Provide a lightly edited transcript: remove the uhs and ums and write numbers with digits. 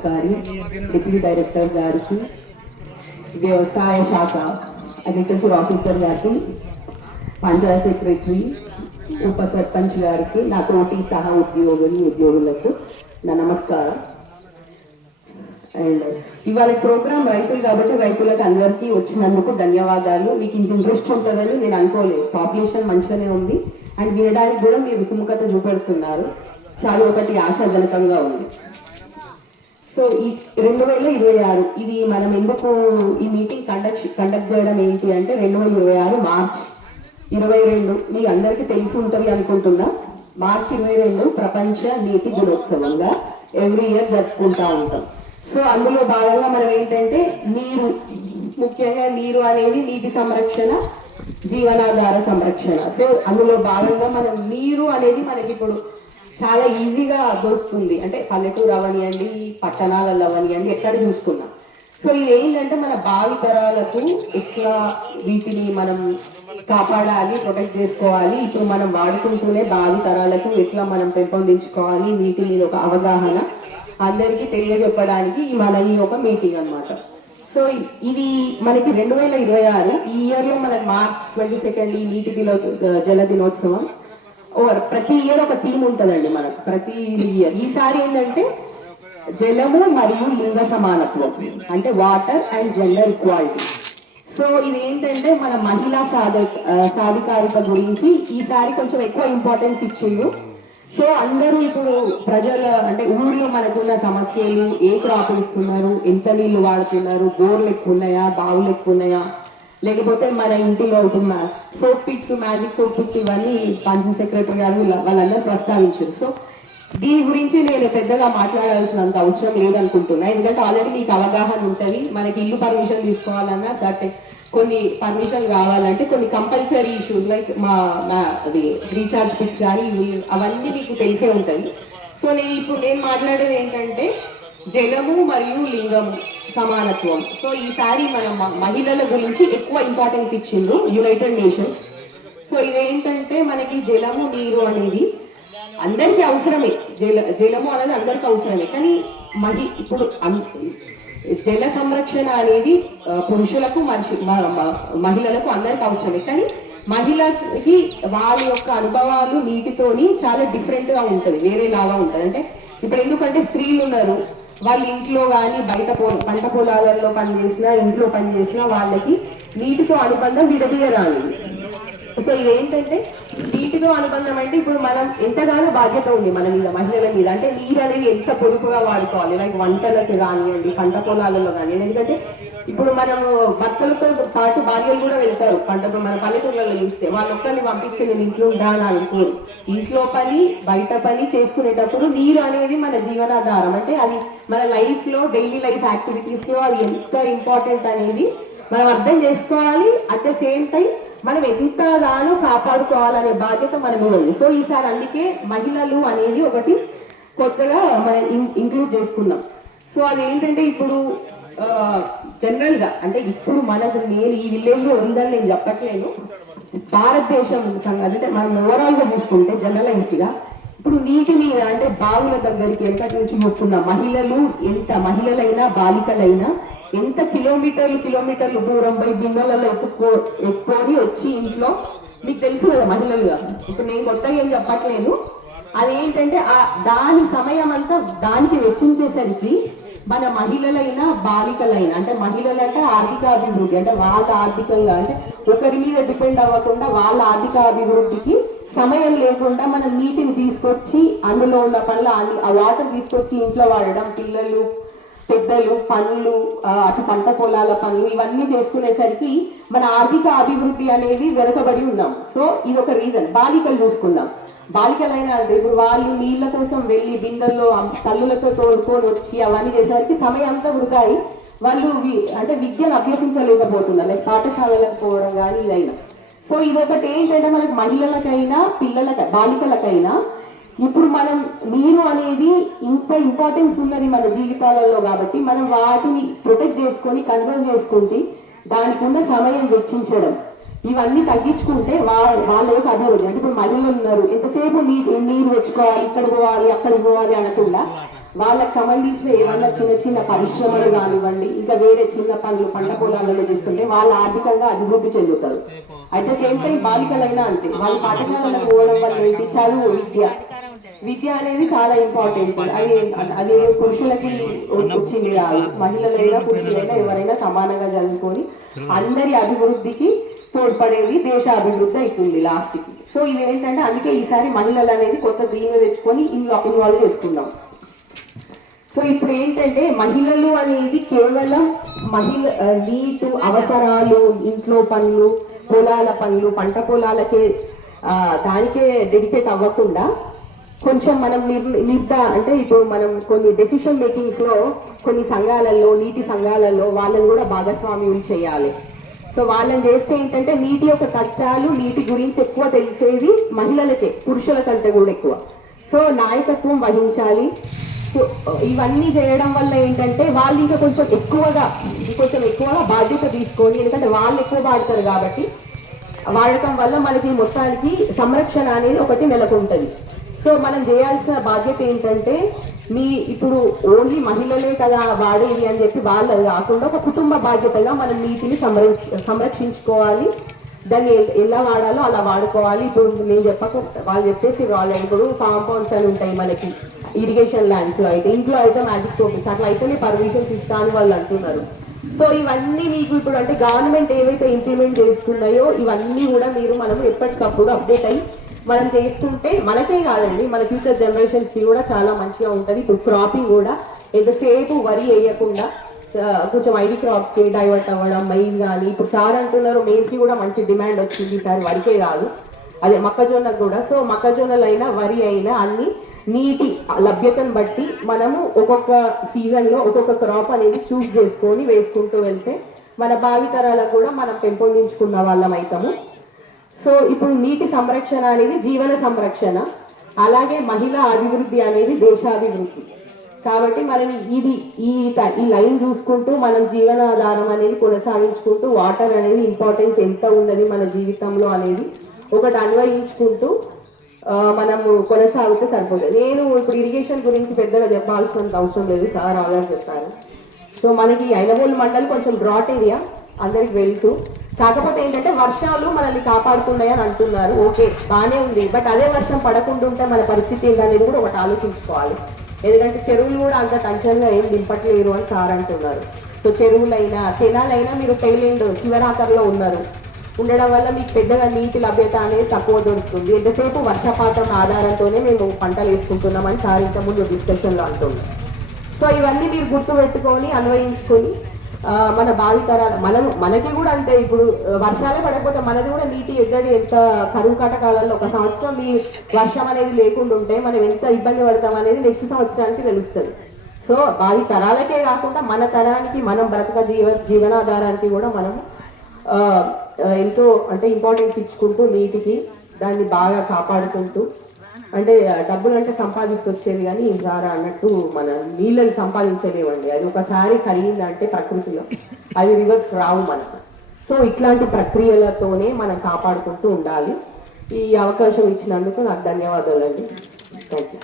అధికారి deputy director గారికి, వ్యవసాయ శాఖ అగ్రికల్చర్ ఆఫీసర్ గారికి, పంచాయత్ సెక్రటరీ, ఉప సర్పంచ్ గారికి, నా తోటి సహా ఉద్యోగులకు నా నమస్కారం. అండ్ ఇవాళ ప్రోగ్రామ్ రైతులు కాబట్టి రైతులకు అందరికీ వచ్చినందుకు ధన్యవాదాలు. మీకు ఇంత ఇంట్రెస్ట్ ఉంటుందని నేను అనుకోలేదు. పాపులేషన్ మంచిగానే ఉంది అండ్ వినడానికి కూడా మీరు సుముఖత చూపెడుతున్నారు. చాలా ఒకటి ఆశాజనకంగా ఉంది. సో ఈ 2026 ఇది మనం ఎందుకు ఈ మీటింగ్ కండక్ట్ చేయడం ఏంటి అంటే 2026 మార్చ్ 22 మీ అందరికీ తెలిసి ఉంటుంది అనుకుంటున్నా. మార్చి 22 ప్రపంచ నీటి దినోత్సవంగా ఎవ్రీ ఇయర్ జరుపుకుంటా ఉంటాం. సో అందులో భాగంగా మనం ఏంటంటే నీరు, ముఖ్యంగా నీరు అనేది నీటి సంరక్షణ, జీవనాధార సంరక్షణ. సో అందులో భాగంగా మనం నీరు అనేది మనకి ఇప్పుడు చాలా ఈజీగా దొరుకుతుంది. అంటే పల్లెటూరు అవనియండి, పట్టణాలలో అవనియండి, ఎక్కడ చూసుకున్నాం. సో ఇది ఏంటంటే మన భావితరాలకు ఎట్లా వీటిని మనం కాపాడాలి, ప్రొటెక్ట్ చేసుకోవాలి, ఇప్పుడు మనం వాడుకుంటూనే భావితరాలకు ఎట్లా మనం పెంపొందించుకోవాలి, వీటి మీద ఒక అవగాహన అందరికీ తెలియజెప్పడానికి మన ఈ ఒక మీటింగ్ అన్నమాట. సో ఇది మనకి 2026 ఈ ఇయర్లో మనకి మార్చ్ 22 ఈ నీటి జల దినోత్సవం. ప్రతి ఇయర్ ఒక థీమ్ ఉంటుందండి మనకు, ప్రతి ఇయర్. ఈసారి ఏంటంటే జలము మరియు లింగ సమానత్వం, అంటే water and gender equality. So ఇది ఏంటంటే మన మహిళా సాధికారిత గురించి ఈసారి కొంచెం ఎక్కువ ఇంపార్టెన్స్ ఇచ్చిండు. సో అందరూ ఇప్పుడు ప్రజల అంటే ఊళ్ళో మనకున్న సమస్యలు, ఏ క్రాప్ ఇస్తున్నారు, ఎంత నీళ్లు వాడుతున్నారు, బోర్లు ఎక్కువ ఉన్నాయా, బావులు ఎక్కువ ఉన్నాయా, లేకపోతే మన ఇంటిలో ఉంటున్న సోప్ పిక్స్, మ్యాజిక్ సోప్ పిక్స్, ఇవన్నీ పంచాయత్ సెక్రటరీ గారు వాళ్ళందరూ ప్రస్తావించారు. సో దీని గురించి నేను పెద్దగా మాట్లాడాల్సినంత అవసరం లేదనుకుంటున్నా, ఎందుకంటే ఆల్రెడీ మీకు అవగాహన ఉంటుంది. మనకి ఇల్లు పర్మిషన్ తీసుకోవాలన్నా సర్టెన్ కొన్ని పర్మిషన్ కావాలంటే కొన్ని కంపల్సరీ ఇష్యూస్ లైక్ అది రీఛార్జ్ ఫిక్స్ కానీ అవన్నీ మీకు తెలిసే ఉంటుంది. సో నేను మాట్లాడేది ఏంటంటే జలము మరియు లింగము సమానత్వం. సో ఈసారి మన మహిళల గురించి ఎక్కువ ఇంపార్టెన్స్ ఇచ్చిండ్రు యునైటెడ్ నేషన్స్. సో ఇదేంటంటే మనకి జలము, నీరు అనేది అందరికీ అవసరమే. జలము అనేది అందరికీ అవసరమే, కానీ ఇప్పుడు జల సంరక్షణ అనేది పురుషులకు మహిళలకు అందరికి అవసరమే. కానీ మహిళకి వాళ్ళ యొక్క అనుభవాలు నీటితోని చాలా డిఫరెంట్ గా ఉంటుంది, వేరేలాగా ఉంటుంది. అంటే ఇప్పుడు ఎందుకంటే స్త్రీలు ఉన్నారు, వాళ్ళ ఇంట్లో కానీ బయట పంట పొలాలలో పనిచేసినా, ఇంట్లో పనిచేసినా వాళ్ళకి నీటితో అనుబంధం విడదీయరాని. సో ఇదేంటంటే నీటితో అనుబంధం అంటే ఇప్పుడు మనం ఎంతగానో బాధ్యత ఉంది మన మీద, మహిళల మీద. అంటే నీరు అనేది ఎంత పొదుపుగా వాడుకోవాలి, లైక్ వంటలకు కానివ్వండి, పంట పొలాలలో కానివ్వండి. ఎందుకంటే ఇప్పుడు మనం భర్తలతో పాటు భార్యలు కూడా వెళ్తారు మన పల్లెటూళ్ళలో చూస్తే. వాళ్ళొక్కరిని పంపించి నేను ఇంట్లో ఉంటాను అనుకోరు. ఇంట్లో పని, బయట పని చేసుకునేటప్పుడు నీరు అనేది మన జీవనాధారం. అంటే అది మన లైఫ్ లో, డైలీ లైఫ్ యాక్టివిటీస్ లో అది ఎంత ఇంపార్టెంట్ అనేది మనం అర్థం చేసుకోవాలి. అట్ ద సేమ్ టైం మనం ఎంతగానో కాపాడుకోవాలనే బాధ్యత మన మీద ఉంది. సో ఈసారి అందుకే మహిళలు అనేది ఒకటి కొత్తగా మనం ఇంక్లూడ్ చేసుకున్నాం. సో అదేంటంటే ఇప్పుడు జనరల్ గా అంటే ఇప్పుడు మనకు నేను ఈ విలేజ్ లో ఉందని నేను చెప్పట్లేదు, భారతదేశం అంటే మనం ఓవరాల్ గా చూసుకుంటే జనరలైజ్డ్ గా ఇప్పుడు నీటి మీద అంటే బావుల దగ్గరికి వెనకటి నుంచి చూస్తున్నాం. మహిళలైనా బాలికలైనా ఎంత కిలోమీటర్లు దూరం పోయి బిందెలలో ఎక్కువని వచ్చి ఇంట్లో, మీకు తెలుసు కదా మహిళలుగా, ఇప్పుడు నేను కొత్తగా ఏం చెప్పట్లేదు. అదేంటంటే దాని సమయం అంతా దానికి వెచ్చించేసరికి మన మహిళలైనా బాలికలైనా, అంటే మహిళలు అంటే ఆర్థిక అభివృద్ధి, అంటే వాళ్ళ ఆర్థికంగా అంటే ఒకరి మీద డిపెండ్ అవ్వకుండా వాళ్ళ ఆర్థిక అభివృద్ధికి సమయం లేకుండా మనం నీటిని తీసుకొచ్చి అందులో ఉన్న పనులు ఆ వాటర్ తీసుకొచ్చి ఇంట్లో వాడడం, పిల్లలు పెద్దలు పనులు, అటు పంట పొలాల పనులు ఇవన్నీ చేసుకునేసరికి మన ఆర్థిక అభివృద్ధి అనేది వెనుకబడి ఉన్నాం. సో ఇది ఒక రీజన్. బాలికలు చూసుకుందాం. బాలికలైనా అంటే ఇప్పుడు వాళ్ళు నీళ్ళ కోసం వెళ్ళి బిందెల్లో తల్లులతో తోడుకొని వచ్చి అవన్నీ చేసేసరికి సమయం అంతా వృధాయి వాళ్ళు అంటే విద్యను అభ్యసించలేకపోతున్నారు, లైక్ పాఠశాలలకు పోవడం కానీ ఇదైనా. సో ఇదొకటి ఏంటంటే మనకి మహిళలకైనా బాలికలకైనా ఇప్పుడు మనం నీరు అనేది ఇంత ఇంపార్టెన్స్ ఉన్నది మన జీవితాలలో కాబట్టి మనం వాటిని ప్రొటెక్ట్ చేసుకొని కన్సర్వ్ చేసుకుంటే దానికి ఉన్న సమయం వెచ్చించడం ఇవన్నీ తగ్గించుకుంటే వాళ్ళ యొక్క అభివృద్ధి. అంటే ఇప్పుడు మహిళలు ఉన్నారు, ఎంతసేపు నీరు తెచ్చుకోవాలి, ఇక్కడ పోవాలి అక్కడ పోవాలి అనకుండా వాళ్ళకి సంబంధించిన ఏమన్నా చిన్న చిన్న పరిశ్రమలు కానివ్వండి, ఇంకా వేరే చిన్న పనులు పంట పొలాలలో చేస్తుంటే వాళ్ళు ఆర్థికంగా అభివృద్ధి చెందుతారు. అయితే సేమ్ టైం బాలికలైనా అంతే, వాళ్ళు పాఠశాలలో పోవడం వల్ల ఏంటి, చదువు విద్య అనేది చాలా ఇంపార్టెంట్. అది పురుషులకి వచ్చింది కాదు, మహిళలైనా పురుషులైనా ఎవరైనా సమానంగా చదువుకొని అందరి అభివృద్ధికి తోడ్పడేది దేశ అభివృద్ధి అవుతుంది లాస్ట్కి. సో ఇవేంటంటే అందుకే ఈసారి మహిళలు అనేది కొత్త దీని తెచ్చుకొని ఇన్వాల్వ్ చేసుకున్నాం. సో ఇప్పుడు ఏంటంటే మహిళలు అనేది కేవలం నీటి అవసరాలు, ఇంట్లో పనులు, పొలాల పనులు, పంట పొలాలకే దానికే డెడికేట్ అవ్వకుండా కొంచెం మనం అంటే ఇప్పుడు మనం కొన్ని డెసిషన్ మేకింగ్స్ లో కొన్ని సంఘాలలో, నీటి సంఘాలలో వాళ్ళని కూడా భాగస్వామ్యం చేయాలి. సో వాళ్ళని చేస్తే ఏంటంటే నీటి యొక్క కష్టాలు, నీటి గురించి ఎక్కువ తెలిసేది మహిళలకే, పురుషుల కంటే కూడా ఎక్కువ. సో నాయకత్వం వహించాలి. సో ఇవన్నీ చేయడం వల్ల ఏంటంటే వాళ్ళు ఇంకా కొంచెం ఎక్కువగా బాధ్యత తీసుకొని, ఎందుకంటే వాళ్ళు ఎక్కువ వాడతారు కాబట్టి వాడటం వల్ల మనకి మొత్తానికి సంరక్షణ అనేది ఒకటి నెలకొంటుంది. సో మనం చేయాల్సిన బాధ్యత ఏంటంటే ఇప్పుడు ఓన్లీ మహిళలే కదా వాడేది అని చెప్పి వాళ్ళది కాకుండా ఒక కుటుంబ బాధ్యతగా మనం నీటిని సంరక్షించుకోవాలి. దాన్ని ఎలా వాడాలో అలా వాడుకోవాలి. ఇప్పుడు నేను వాళ్ళు చెప్పేసి వాళ్ళు ఇప్పుడు ఫామ్ పౌండ్స్ అని ఉంటాయి మనకి ఇరిగేషన్ ల్యాండ్స్ లో అయితే, ఇంట్లో అయితే మ్యాజిక్ సోప్స్ అట్లా అయితేనే పర్మిషన్స్ ఇస్తా అని వాళ్ళు అంటున్నారు. సో ఇవన్నీ మీకు ఇప్పుడు అంటే గవర్నమెంట్ ఏవైతే ఇంప్లిమెంట్ చేస్తున్నాయో ఇవన్నీ కూడా మనం ఎప్పటికప్పుడు అప్డేట్ అయ్యి మనం చేస్తుంటే మనకే కాదండి, మన ఫ్యూచర్ జనరేషన్స్ కి కూడా చాలా మంచిగా ఉంటుంది. ఇప్పుడు క్రాపింగ్ కూడా ఎంతసేపు వరి వేయకుండా కొంచెం ఐడి క్రాప్స్ కి డైవర్ట్ అవ్వడం, మైజ్ కానీ ఇప్పుడు సార్ అంటున్నారు మెయిన్స్ కి కూడా మంచి డిమాండ్ వచ్చింది ఈసారి, వరికే కాదు అదే మొక్కజొన్నకు కూడా. సో మొక్కజొన్నలు అయినా వరి అయినా అన్ని నీటి లభ్యతను బట్టి మనము ఒక్కొక్క సీజన్ లో ఒక్కొక్క క్రాప్ అనేది చూస్ చేసుకొని వేసుకుంటూ వెళ్తే మన భావితరాలకు కూడా మనం పెంపొందించుకున్న వాళ్ళం అవుతాము. సో ఇప్పుడు నీటి సంరక్షణ అనేది జీవన సంరక్షణ, అలాగే మహిళా అభివృద్ధి అనేది దేశాభివృద్ధి. కాబట్టి మనం ఈ లైన్ చూసుకుంటూ మనం జీవనాధారం అనేది కొనసాగించుకుంటూ వాటర్ అనేది ఇంపార్టెన్స్ ఎంత ఉన్నది మన జీవితంలో అనేది ఒకటి అన్వయించుకుంటూ మనము కొనసాగితే సరిపోతుంది. నేను ఇప్పుడు ఇరిగేషన్ గురించి పెద్దగా చెప్పాల్సినంత అవసరం లేదు, సార్ ఆల్రెడీ చెప్పారు. సో మనకి ఐనవోలు మండలి కొంచెం డ్రాట్ ఏరియా అందరికి వెళ్తూ, కాకపోతే ఏంటంటే వర్షాలు మనల్ని కాపాడుతున్నాయి అని అంటున్నారు. ఓకే బాగానే ఉంది, బట్ అదే వర్షం పడకుండా ఉంటే మన పరిస్థితి ఏంటనేది కూడా ఒకటి ఆలోచించుకోవాలి. ఎందుకంటే చెరువులు కూడా అంత టంచన్గా ఏం దింపట్లేరు అని సార్ అంటున్నారు. సో చెరువులైనా కెనాలైనా మీరు టైలెండ్ చివరాకర్లో ఉండడం వల్ల మీకు పెద్దగా నీటి లభ్యత అనేది తక్కువ దొరుకుతుంది. ఎంతసేపు వర్షపాతం ఆధారంతోనే మేము పంటలు వేసుకుంటున్నామని సార్ ఇంతకుముందు డిస్కషన్లో అంటున్నాం. సో ఇవన్నీ మీరు గుర్తుపెట్టుకొని అన్వయించుకొని మన భావితరాలు మనకి కూడా అంతే. ఇప్పుడు వర్షాలే పడకపోతే మనది కూడా నీటి ఎద్దడి ఎంత కరువు కాటకాలలో ఒక సంవత్సరం ఈ వర్షం అనేది లేకుండా ఉంటే మనం ఎంత ఇబ్బంది పడతాం అనేది నెక్స్ట్ సంవత్సరానికి తెలుస్తుంది. సో భావి తరాలకే కాకుండా మన తరానికి మనం బ్రతక జీవనాధారానికి కూడా మనం ఎంతో అంటే ఇంపార్టెన్స్ ఇచ్చుకుంటూ నీటికి దాన్ని బాగా కాపాడుకుంటూ, అంటే డబ్బులు అంటే సంపాదిస్తూ వచ్చేది కానీ ఈసారి అన్నట్టు మన నీళ్ళని సంపాదించలేమండి. అది ఒకసారి కలిగిందంటే ప్రకృతిలో అది రివర్స్ రావు మనకు. సో ఇట్లాంటి ప్రక్రియలతోనే మనం కాపాడుకుంటూ ఉండాలి. ఈ అవకాశం ఇచ్చినందుకు నాకు ధన్యవాదాలు అండి. Thank you.